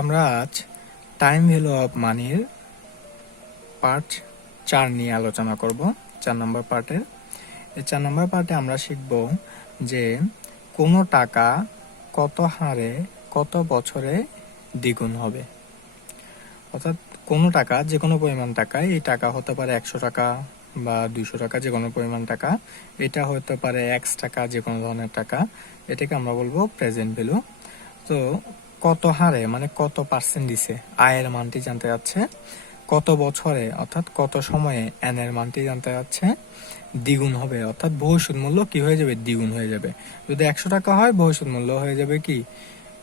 আমরা আজ time value of মানির পার্ট 4 নিয়ে আলোচনা করব। 4 নম্বর পার্টের এই 4 নম্বর পার্টে আমরা শিখব যে কোনো টাকা কত হারে কত বছরে দ্বিগুণ হবে। অর্থাৎ কোনো টাকা, যে কোনো পরিমাণ টাকা, এই টাকা হতে পারে 100 টাকা বা 200 টাকা, যে কোনো পরিমাণ টাকা, এটা হতে পারে x টাকা, যে কোনো ধরনের টাকা, এটাকে আমরা বলবো প্রেজেন্ট ভ্যালু। তো কত হারে মানে কত পার্সেন্ট দিছে, আয়ের মানটি জানতে যাচ্ছে, কত বছরে অর্থাৎ কত সময়ে এন এর মানটি জানতে যাচ্ছে, দ্বিগুণ হবে অর্থাৎ ভবিষ্যৎ মূল্য কি হয়ে যাবে, দ্বিগুণ হয়ে যাবে। যদি 100 টাকা হয় ভবিষ্যৎ মূল্য হয়ে যাবে কি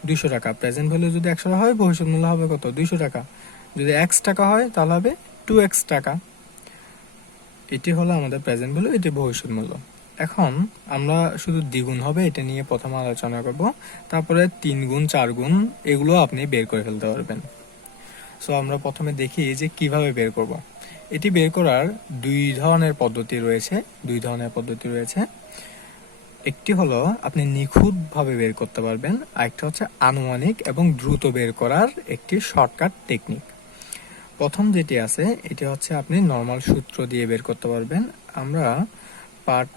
200 টাকা। প্রেজেন্ট ভ্যালু যদি 100 হয় ভবিষ্যৎ মূল্য হবে কত, 200 টাকা। যদি x টাকা হয় তাহলে হবে 2x টাকা। এটি হলো আমাদের প্রেজেন্ট ভ্যালু, এটি ভবিষ্যৎ মূল্য। এখন আমরা শুধু দ্বিগুণ হবে এটা নিয়ে প্রথমে আলোচনা করব, তারপরে 3 গুণ 4 গুণ এগুলো আপনি বের করে ফেলতে পারবেন। সো আমরা প্রথমে দেখি যে কিভাবে বের করব। এটি বের করার দুই ধরনের পদ্ধতি রয়েছে। একটি হলো আপনি নিখুঁতভাবে বের করতে পারবেন, আরেকটা হচ্ছে আনুমানিক এবং দ্রুত বের করার একটি শর্টকাট টেকনিক। প্রথম যেটি আছে এটি হচ্ছে আপনি নর্মাল সূত্র দিয়ে বের করতে পারবেন। আমরা পার্ট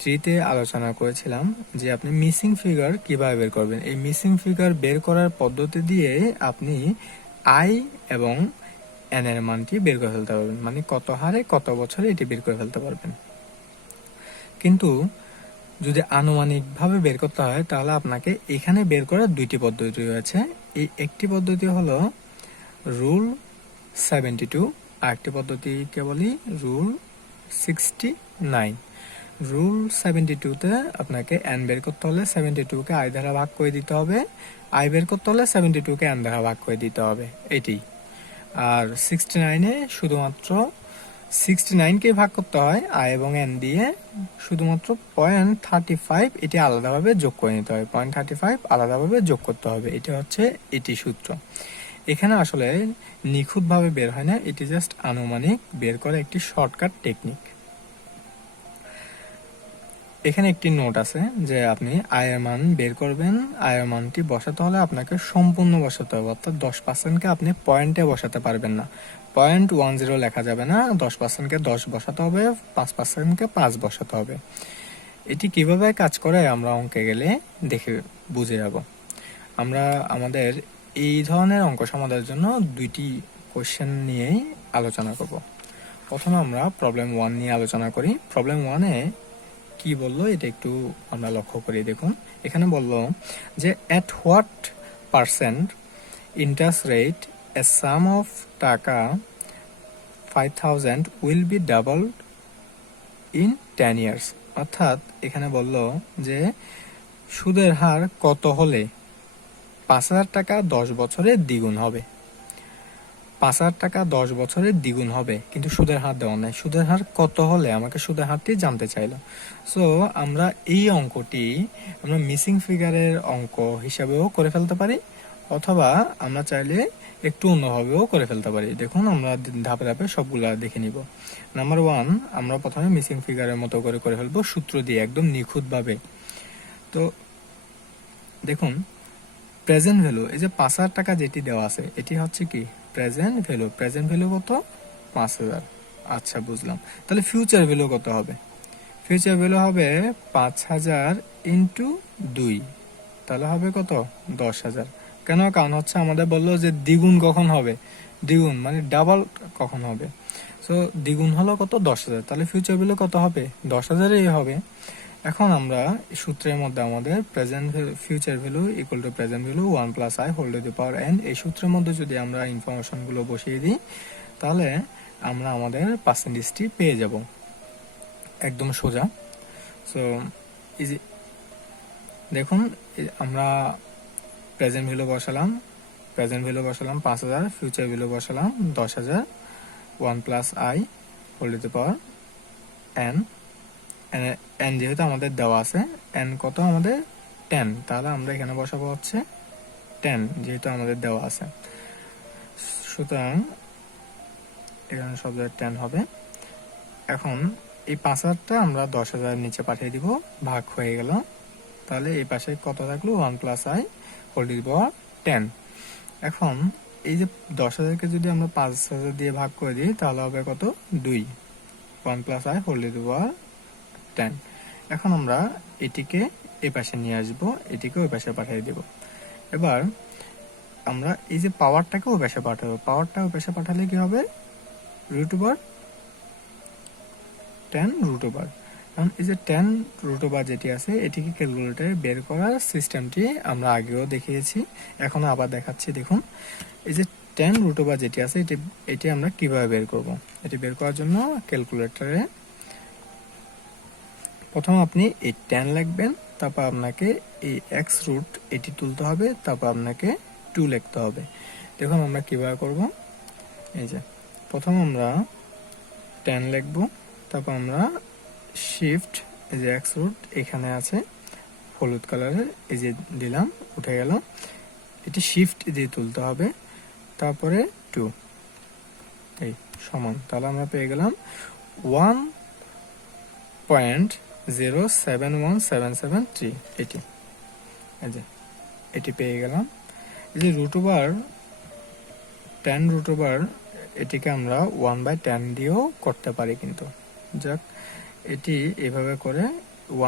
3-তে আলোচনা করেছিলাম যে আপনি মিসিং ফিগার কিভাবে বের করবেন। এই মিসিং ফিগার বের করার পদ্ধতি দিয়ে আপনি আই এবং এন এর মানটি বের করে ফেলতে পারবেন, মানে কত হারে কত বছরে এটি বের করে ফেলতে পারবেন। কিন্তু যদি আনুমানিকভাবে বের করতে হয় তাহলে আপনাকে এখানে বের করার দুইটি পদ্ধতি রয়েছে। এই একটি পদ্ধতি হলো রুল 72, আরেকটি পদ্ধতিকে বলি রুল 69। রুল 72-তে আপনাকে এন বের করতে হলে 72-কে আই দ্বারা ভাগ করে দিতে হবে, আই বের করতে হলে 72-কে এন দ্বারা ভাগ করে দিতে হবে, এটি। আর 69-এ শুধুমাত্র 69-কে ভাগ করতে হয় আই এবং এন দিয়ে, শুধুমাত্র 0.35 এটি আলাদাভাবে যোগ করে নিতে হয়, 0.35 আলাদাভাবে যোগ করতে হবে। এটি হচ্ছে এটি সূত্র। এখানে আসলে নিখুঁতভাবে বের হয় না, এটি জাস্ট আনুমানিক বের করা একটি শর্টকাট টেকনিক। এখানে একটি নোট আছে যে আপনি আয়ের মান বের করবেন, আয়ের মানটি বসাতে হলে আপনাকে সম্পূর্ণ বসাতে হবে, অর্থাৎ 10%কে আপনি পয়েন্টে বসাতে পারবেন না, 0.10 লেখা যাবে না, 10%কে 10 বসাতে হবে, 5%কে 5 বসাতে হবে। এটি কিভাবে কাজ করে আমরা অঙ্কে গেলে দেখে বুঝে যাব। আমরা আমাদের এই ধরনের অঙ্ক সমাধানের জন্য দুইটি কোশ্চেন নিয়েই আলোচনা করব। প্রথমে আমরা প্রবলেম 1 নিয়ে আলোচনা করি। প্রবলেম 1-এ কি বললো এটা একটু আমরা লক্ষ্য করি। দেখুন এখানে বললো যে at what percent interest rate a sum of টাকা 5000 will be doubled in 10 years। অর্থাৎ এখানে বললো যে সুদের হার কত হলে 5000 টাকা 10 বছরে দ্বিগুণ হবে। 5000 টাকা 10 বছরে দ্বিগুণ হবে, কিন্তু সুদের হার দেওয়া নাই। সুদের হার কত হলে আমাকে সুদের হারটি জানতে চাইলো। সো আমরা এই অঙ্কটি আমরা মিসিং ফিগারের অঙ্ক হিসাবেও করে ফেলতে পারি, অথবা আমরা চাইলে একটু অন্যভাবেও করে ফেলতে পারি। দেখুন আমরা ধাপে ধাপে সবগুলা দেখে নিব। নাম্বার 1 আমরা প্রথমে মিসিং ফিগারের মতো করে ফেলবো সূত্র দিয়ে একদম নিখুঁতভাবে। তো দেখুন প্রেজেন্ট ভ্যালু, এই যে 5000 টাকা যেটি দেওয়া আছে এটি হচ্ছে কি প্রেজেন্ট ভ্যালু। প্রেজেন্ট ভ্যালু কত, 5000। আচ্ছা বুঝলাম। তাহলে ফিউচার ভ্যালু কত হবে? ফিউচার ভ্যালু হবে 5000 ইন্টু 2, তাহলে হবে কত, 10000। কেন? কারণ হচ্ছে আমাদের বললো যে দ্বিগুণ কখন হবে, দ্বিগুণ মানে ডাবল কখন হবে। সো দ্বিগুণ হলো কত, 10000, তাহলে ফিউচার ভ্যালু কত হবে, 10000-ই হবে। এখন আমরা সূত্রের মধ্যে আমাদের present future value equal to present value 1 plus i whole to the power n, এই সূত্রের মধ্যে যদি আমরা ইনফরমেশনগুলো বসিয়ে দিই তাহলে আমরা আমাদের পার্সেন্টেজটি পেয়ে যাব, একদম সোজা। So easy. দেখুন আমরা প্রেজেন্ট ভ্যালু বসালাম 5000, ফিউচার ভ্যালু বসালাম 10000, 1 plus i whole to the power n. N যেহেতু আমাদের দেওয়া আছে, এন কত আমাদের 10, তাহলে আমরা এখানে বসাবো হচ্ছে 10 যেহেতু আমাদের দেওয়া আছে। সুতরাং এখানে সব জায়গায় 10 হবে। এখন এই 5000টা আমরা 10000 নিচে পাঠিয়ে দিব, ভাগ হয়ে গেল। তাহলে এই পাশে কত থাকলো, 1 plus i whole to the power 10। এখন এই যে 10,000-কে যদি আমরা 5,000 দিয়ে ভাগ করে দিই তাহলে হবে কত? 2। 1 plus i whole to the power 10। এখন আমরা এটিকে এই পাশে নিয়ে আসব, এটিকে ওই পাশে পাঠিয়ে দেব। এবার আমরা এই যে পাওয়ারটাকে ওই পাশে পাঠাবো, পাওয়ারটা ওই পাশে পাঠালে কি হবে? Root over 10 root over. কারণ এই যে 10 রুট ওভার যেটি আছে এটিকে ক্যালকুলেটরে বের করার সিস্টেমটি আমরা আগেও দেখিয়েছি, এখন আবার দেখাচ্ছি। দেখুন এই যে 10 রুট ওভার যেটি আছে এটি আমরা কিভাবে বের করব। এটি বের করার জন্য ক্যালকুলেটরে প্রথম আপনি এই 10 লিখবেন, তারপর আপনাকে এই এক্স রুট এটি তুলতে হবে, তারপর আপনাকে 2 লিখতে হবে। দেখুন আমরা কিভাবে করব। এই যে প্রথম আমরা 10 লিখব, তারপর আমরা শিফট, এই যে এক্স রুট এখানে আছে হলুদ কালারের, এই যে দিলাম, উঠে গেল। এটি শিফট দিয়ে তুলতে হবে, তারপরে 2 এই সমান, তাহলে আমরা পেয়ে গেলাম 1.071773। এটি এই যে এটি পেয়ে গেলাম। এই যে রুট ওভার 10 রুট ওভার এটিকে আমরা 1/10 দিয়েও করতে পারি, কিন্তু যাক এটি এভাবে করে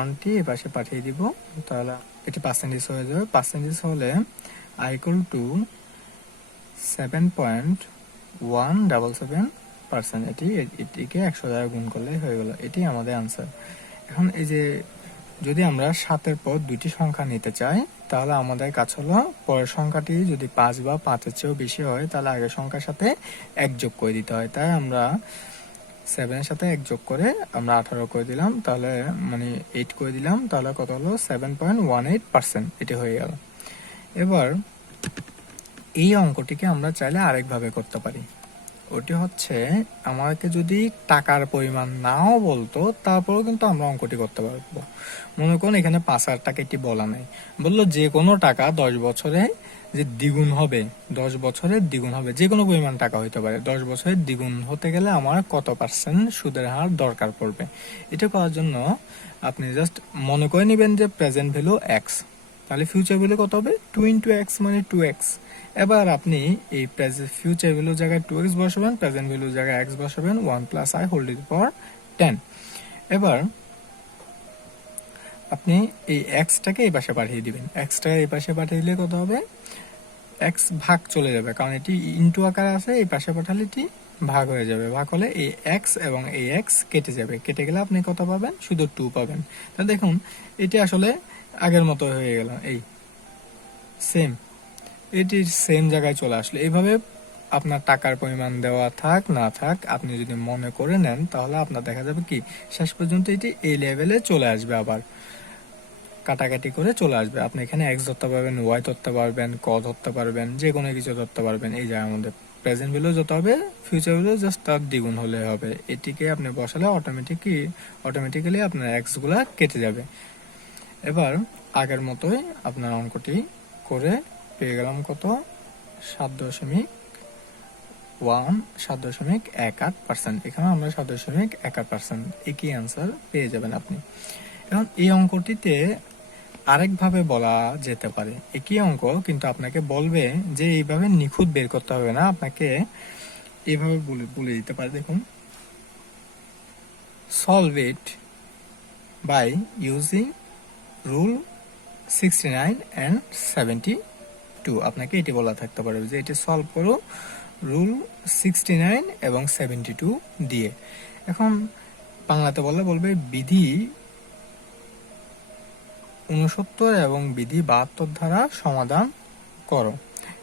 1টি এ পাশে পাঠিয়ে দিব, তাহলে এটি পার্সেন্টেজ হয়ে যাবে। পার্সেন্টেজ হলে আই ইকুয়াল টু 7.177%। এটিকে 100 দ্বারা গুণ করলে হয়ে গেল, এটি আমাদের আনসার। এখন এই যে যদি আমরা 7-এর পর দুইটি সংখ্যা নিতে চাই তাহলে আমাদের কাজ হলো পরের সংখ্যাটি যদি 5 বা 5-এর চেয়েও বেশি হয় তাহলে আগের সংখ্যার সাথে 1 যোগ করে দিতে হয়। তাই আমরা 7-এর সাথে 1 যোগ করে আমরা 18 করে দিলাম, তাহলে মানে 8 করে দিলাম, তাহলে কত হলো? 7.18%। এটি হয়ে গেল। এবার এই অঙ্কটিকে আমরা চাইলে আরেকভাবে করতে পারি। ওটি হচ্ছে আমাকে যদি টাকার পরিমাণ নাও বলতো তারপরেও কিন্তু আমরা অঙ্কটি করতে পারবো। মনে করুন এখানে 5,000 টাকা এটি বলা নাই, বললো যে কোনো টাকা 10 বছরে যে দ্বিগুণ হবে, 10 বছরের দ্বিগুণ হবে, যে কোনো পরিমাণ টাকা হইতে পারে। 10 বছরের দ্বিগুণ হতে গেলে আমার কত পার্সেন্ট সুদের হার দরকার পড়বে। এটা করার জন্য আপনি জাস্ট মনে করে নেবেন যে প্রেজেন্ট ভ্যালু এক্স, তাহলে ফিউচার ভ্যালু কত হবে? 2 ইন্টু এক্স মানে 2x। এবার আপনি এই ফিউচার ভ্যালু জায়গায় 2x বসাবেন, প্রেজেন্ট ভ্যালু জায়গায় x বসাবেন, 1 plus i whole to the power 10। এবার আপনি এই এক্সটাকে এই পাশে পাঠিয়ে দিবেন, এক্সটাকে এই পাশে পাঠিয়ে দিলে কত হবে? এক্স ভাগ চলে যাবে, কারণ এটি ইনটু আকারে আছে, এই পাশে পাঠালে এটি ভাগ হয়ে যাবে। ভাগ হলে এই এক্স এবং এই এক্স কেটে যাবে, কেটে গেলে আপনি কত পাবেন? শুধু 2 পাবেন। তাহলে দেখুন এটি আসলে আগের মতো হয়ে গেল, এই সেম, এটির সেম জায়গায় চলে আসলো। এইভাবে আপনার টাকার পরিমাণ দেওয়া থাক না থাক আপনি যদি মনে করে নেন তাহলে আপনার দেখা যাবে কি শেষ পর্যন্ত এটি এই লেভেলে চলে আসবে, আবার কাটাকাটি করে চলে আসবে। আপনি এখানে এক্স ধরতে পারবেন, ওয়াই ধরতে পারবেন, ক ধরতে পারবেন, যে কোনো কিছু ধরতে পারবেন। এই জায়গার মধ্যে প্রেজেন্ট ভ্যালু যত হবে ফিউচার ভ্যালু জাস্ট তার দ্বিগুণ হলে হবে। এটিকে আপনি বসালে অটোমেটিক্যালি আপনার এক্স গুলা কেটে যাবে। এবার আগের মতোই আপনার অঙ্কটি করে পেয়ে গেলাম কত? 7.18%। এখানে আমরা 7.18%, একই অ্যান্সার পেয়ে যাবেন আপনি। এখন এই অঙ্কটিতে আরেকভাবে বলা যেতে পারে, একই অঙ্ক কিন্তু আপনাকে বলবে যে এইভাবে নিখুঁত বের করতে হবে না, আপনাকে এইভাবে বলে দিতে পারে। দেখুন, solve it by using rule 69 and 72। আপনাকে এটি বলা থাকতে পারে যে এটি সলভ করো রুল 69 এবং 72 দিয়ে। এখন বাংলাতে বলবে বিধি 69 এবং বিধি 72 ধারা সমাধান করো।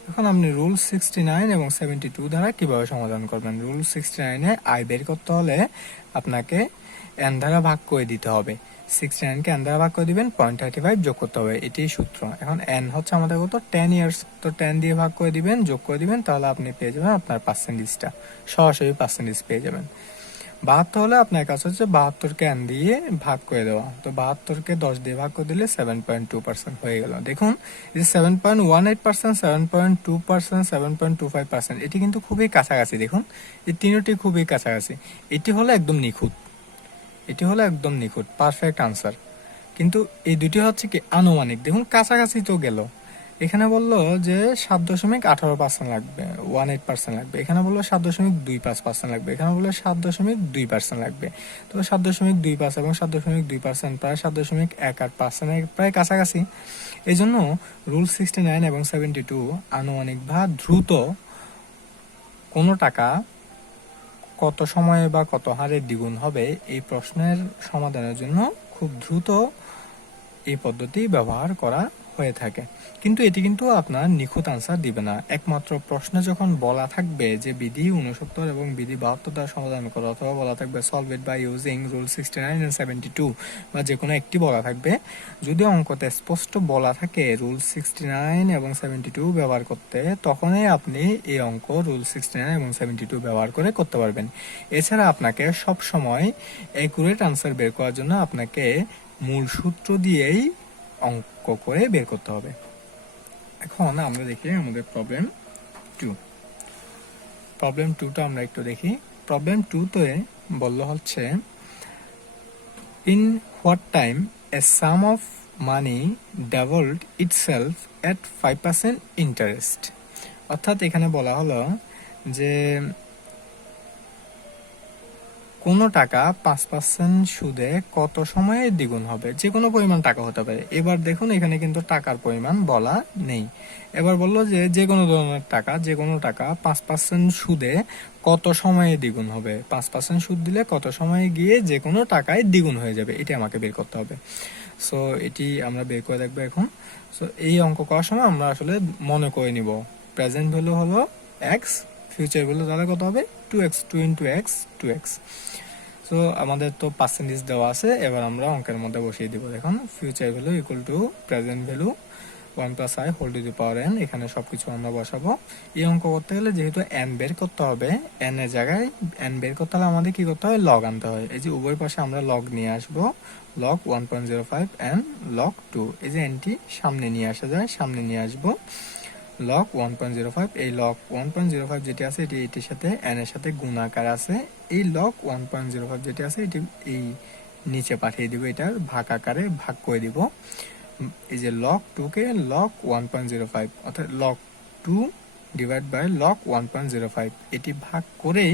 এখন আপনি রুল 69 এবং 72 ধারা কিভাবে সমাধান করবেন? রুল 69 এ আই বের করতে হলে আপনাকে এন দ্বারা ভাগ করে দিতে হবে। 69 কে এন দ্বারা ভাগ করে দিবেন, 0.35 যোগ করতে হবে, এটি সূত্র। এখন এন হচ্ছে আমাদের কত? 10 ইয়ার্স, তো 10 দিয়ে ভাগ করে দিবেন, যোগ করে দিবেন, তাহলে আপনি পেয়ে যাবেন আপনার পার্সেন্টেজটা, সরাসরি পার্সেন্টেজ পেয়ে যাবেন। 72 হলে আপনার কাছে হচ্ছে 72 কে এন দিয়ে ভাগ করে দেওয়া, তো 72 কে 10 দিয়ে ভাগ করে দিলে 7.2% হয়ে গেল। দেখুন এই 7.18%, 7.2%, 7.25%, এটি কিন্তু খুবই কাছাকাছি। দেখুন এই তিনটি খুবই কাছাকাছি, এটি হলো একদম নিখুঁত, এটি হলো একদম নিখুঁত পারফেক্ট আনসার। কিন্তু এই দুটি হচ্ছে কি আনুমানিক। দেখুন কাছাকাছি তো গেল, এখানে বললো যে 7.18% লাগবে, 18% লাগবে। এখানে বললো 7.25% লাগবে, এখানে বললো 7.2% লাগবে। তো 7.25 এবং 7.2% প্রায় 7.18% প্রায় কাছাকাছি। এই জন্য রুল 69 এবং 72 আনুমানিক বা দ্রুত কোনো টাকা কত সময়ে বা কত হারে দ্বিগুণ হবে এই প্রশ্নের সমাধানের জন্য খুব দ্রুত এই পদ্ধতি ব্যবহার করা হয়ে থাকে। কিন্তু এটি কিন্তু আপনার নিখুঁত আনসার দিবে না। একমাত্র প্রশ্নে যখন বলা থাকবে যে বিধি 69 এবং বিধি 72 দ্বারা সমাধান করো, অথবা বলা থাকবে solve it by using rule 69 and 72 বা যে কোনো একটি বলা থাকবে, যদি অঙ্কতে স্পষ্ট বলা থাকে রুল 69 এবং 72 ব্যবহার করতে, তখনই আপনি এই অঙ্ক রুল 69 এবং 72 ব্যবহার করে করতে পারবেন। এছাড়া আপনাকে সব সময় অ্যাকুরেট আনসার বের করার জন্য আপনাকে মূল সূত্র দিয়েই অঙ্ক করে বের করতে হবে। এখন আমরা দেখি আমাদের প্রবলেম 2। প্রবলেম 2টা আমরা একটু দেখি। প্রবলেম 2তে বললো হচ্ছে in what time A some of money doubled itself at 5% interest. অর্থাৎ এখানে বলা হলো যে কোনো টাকা 5% সুদে কত সময়ে দ্বিগুণ হবে, যে কোনো পরিমাণ টাকা হতে পারে। এবার দেখুন এখানে কিন্তু টাকার পরিমাণ বলা নেই। এবার বললো যে যে কোনো ধরনের টাকা, যে কোনো টাকা 5% সুদে কত সময়ে দ্বিগুণ হবে, 5% সুদ দিলে কত সময়ে গিয়ে যে কোনো টাকায় দ্বিগুণ হয়ে যাবে, এটি আমাকে বের করতে হবে। সো এটি আমরা বের করে দেখবো এখন। সো এই অঙ্ক করার সময় আমরা আসলে মনে করে নিব প্রেজেন্ট ভ্যালু হলো এক্স, ফিউচার ভ্যালু তাহলে কত হবে 2x, 2 into x 2x। So আমাদের তো পার্সেন্টেজ দেওয়া আছে, এবার আমরা অঙ্কের মধ্যে বসিয়ে দিব। দেখুন future value equal to present value 1 plus i whole to the power n, এখানে সবকিছু আমরা বসাবো। এই অঙ্ক করতে গেলে যেহেতু n বের করতে হবে, n এর জায়গায় n বের করতে হলে আমাদের কি করতে হয়, লগ আনতে হয়। এই যে উভয় পাশে আমরা লগ নিয়ে আসবো, লগ 1.05 and লগ 2। এই যে nটি সামনে নিয়ে আসা যায়, সামনে নিয়ে আসবো লগ 1.05। এই লগ 1.05 যেটি আছে এটি এটির সাথে n এর সাথে গুণাকার আছে। এই লগ 1.05 যেটি আছে এটি এই নিচে পাঠিয়ে দিব, এটার ভাগ আকারে ভাগ করে দিব। এই যে লগ 2 কে লগ 1.05 অর্থাৎ লগ 2 ডিভাইড বাই লগ 1.05 এটি ভাগ করেই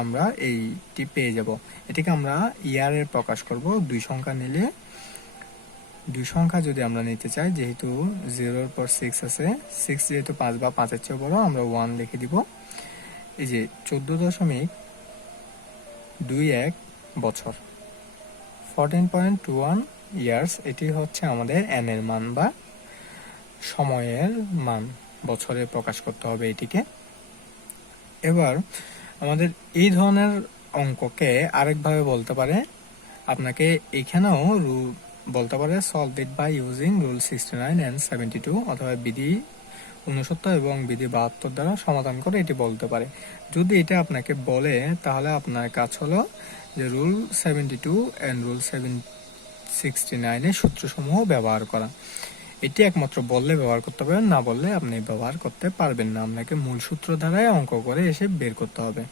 আমরা এইটি পেয়ে যাব। এটিকে আমরা ইয়ারে প্রকাশ করব দুই সংখ্যা নিলে। দুই সংখ্যা যদি আমরা নিতে চাই, যেহেতু 0 পর 6 আছে, 6 যেহেতু 5 বা 5-এর চেয়ে বড়, আমরা 1 লিখে দিব। এই যে 14.21 বছর, 14.21 ইয়ার্স, এটি হচ্ছে আমাদের n এর মান বা সময়ের মান, বছরে প্রকাশ করতে হবে এটিকে। এবার আমাদের এই ধরনের অঙ্ককে আরেকভাবে বলতে পারে, আপনাকে এখানেও বলতে পারে solve it by using rule 69 and 72 অথবা বিধি 69 এবং বিধি 72 দ্বারা সমাধান করে এটি বলতে পারে। যদি এটা আপনাকে বলে তাহলে আপনার কাজ হলো যে রুল 72 এন্ড রুল 69 এর সূত্রসমূহ ব্যবহার করা। এটি একমাত্র বললে ব্যবহার করতে পারবেন, না বললে আপনি ব্যবহার করতে পারবেন না। আপনাকে মূল সূত্র দ্বারাই অঙ্ক করে এসে বের করতে হবে।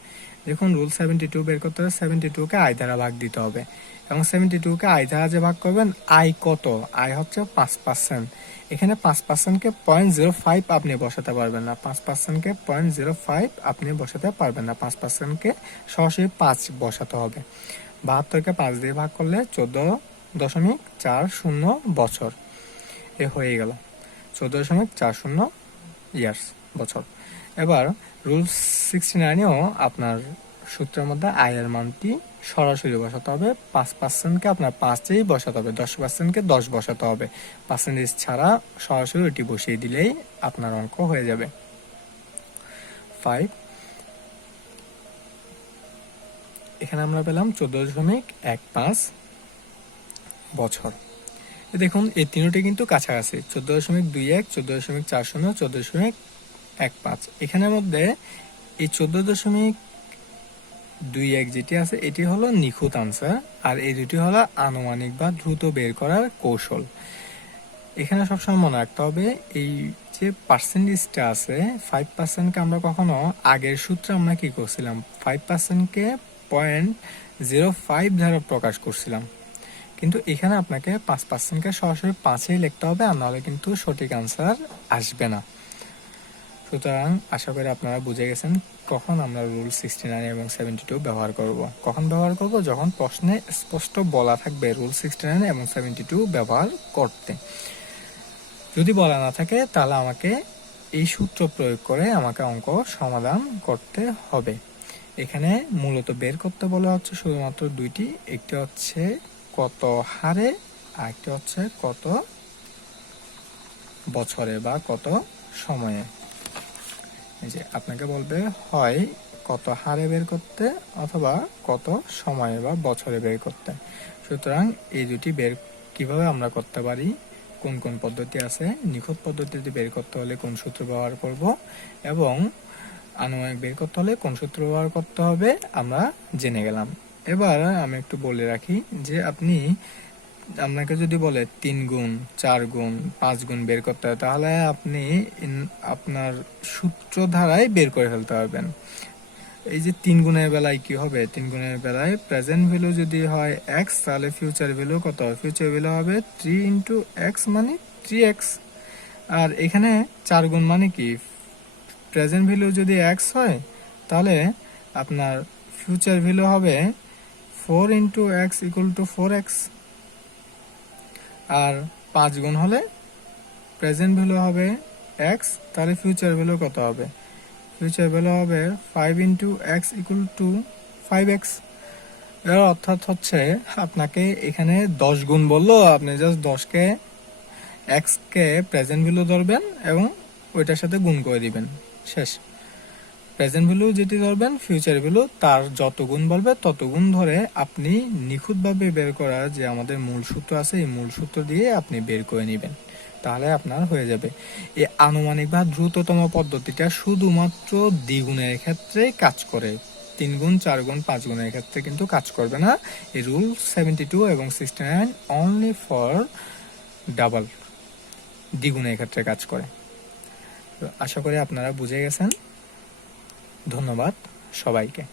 দেখুন রুল 72 বের করতে হবে, 72 কে আই দ্বারা ভাগ দিতে হবে, এবং 72 কে আই দ্বারা যে ভাগ করবেন, আই কত, আই হচ্ছে 5%। এখানে 5% কে 0.05 আপনি বসাতে পারবেন না, 5% কে 0.05 আপনি বসাতে পারবেন না, 5% কে সরাসরি 5 বসাতে হবে। 72 কে 5 দিয়ে ভাগ করলে 14.40 বছর এ হয়ে গেল, 14.40 ইয়ার্স বছর। এবার রুল 69-এও আপনার সূত্রের মধ্যে আয়ের মানটি সরাসরি বসাতে হবে। 5%কে আপনার 5-এই বসাতে হবে, 10%কে 10 বসাতে হবে, পার্সেন্টেজ ছাড়া সরাসরি ওইটি বসিয়ে দিলেই আপনার অঙ্ক হয়ে যাবে। 5 এখানে আমরা পেলাম 14.15 বছর। দেখুন এই তিনটি কিন্তু কাছাকাছি, 14.21, 14.40, 14.15। এখানের মধ্যে এই 14.21 যেটি আছে এটি হলো নিখুঁত আনসার, আর এই দুটি হলো আনুমানিক বা দ্রুত বের করার কৌশল। এখানে সবসময় মনে রাখতে হবে এই যে পার্সেন্টেজটা আছে 5%কে আমরা কখনো আগের সূত্রে আমরা কি করছিলাম, 5%কে 0.05 দ্বারা প্রকাশ করছিলাম, কিন্তু এখানে আপনাকে 5%কে সরাসরি 5-এই লিখতে হবে, আর নাহলে কিন্তু সঠিক আনসার আসবে না। সুতরাং আশা করি আপনারা বুঝে গেছেন কখন আমরা রুল 69 এবং 72 ব্যবহার করব। কখন ব্যবহার করব? যখন প্রশ্নে স্পষ্ট বলা থাকবে রুল 69 এবং 72 ব্যবহার করতে। যদি বলা না থাকে তাহলে আমাকে এই সূত্র প্রয়োগ করে আমাকে অঙ্ক সমাধান করতে হবে। এখানে মূলত বের করতে বলা হচ্ছে শুধুমাত্র দুইটি, একটি হচ্ছে কত হারে, আর একটি হচ্ছে কত বছরে বা কত সময়ে। এই যে আপনাকে বলবে হয় কত হারে বের করতে অথবা কত সময়ে বা বছরে বের করতে। সুতরাং এই দুটি বের কিভাবে আমরা করতে পারি, কোন কোন পদ্ধতি আছে, নিখুঁত পদ্ধতিতে বের করতে হলে কোন সূত্র ব্যবহার করব এবং আনুমানিক বের করতে হলে কোন সূত্র ব্যবহার করতে হবে আমরা জেনে গেলাম। এবার আমি একটু বলে রাখি যে আপনাকে যদি বলে 3 গুণ 4 গুণ 5 গুণ বের করতে হয়, তাহলে আপনি আপনার সূত্র ধারায় বের করে ফেলতে পারবেন। এই যে 3 গুণের বেলায় কি হবে, 3 গুণের বেলায় প্রেজেন্ট ভ্যালু যদি হয় x, তাহলে ফিউচার ভ্যালু কত হবে? ফিউচার ভ্যালু হবে 3 ইন্টু x মানে 3x। আর এখানে 4 গুণ মানে কি, প্রেজেন্ট ভ্যালু যদি x হয় তাহলে আপনার ফিউচার ভ্যালু হবে 4 into x equal to 4x। আর 5 গুণ হলে প্রেজেন্ট ভ্যালু হবে x, তাহলে ফিউচার ভ্যালু কত হবে? ফিউচার ভ্যালু হবে 5 into x equal to 5x। এর অর্থাৎ হচ্ছে আপনাকে এখানে 10 গুণ বললো, আপনি জাস্ট 10কে x কে প্রেজেন্ট ভ্যালু ধরবেন এবং ওইটার সাথে গুণ করে দিবেন, শেষ। প্রেজেন্ট ভ্যালু যেটি ধরবেন, ফিউচার ভ্যালু তার যত গুণ বলবে তত গুণ ধরে আপনি নিখুঁতভাবে বের করা যে আমাদের মূল সূত্র আছে, এই মূল সূত্র দিয়ে আপনি বের করে নেবেন, তাহলে আপনার হয়ে যাবে। এই আনুমানিক বা দ্রুততম পদ্ধতিটা শুধুমাত্র দ্বিগুণের ক্ষেত্রে কাজ করে, 3 গুণ 4 গুণ 5 গুণের ক্ষেত্রে কিন্তু কাজ করবে না। এই রুল 72 এবং 69 অনলি ফর ডাবল, দ্বিগুণের ক্ষেত্রে কাজ করে। তো আশা করি আপনারা বুঝে গেছেন। ধন্যবাদ সবাইকে।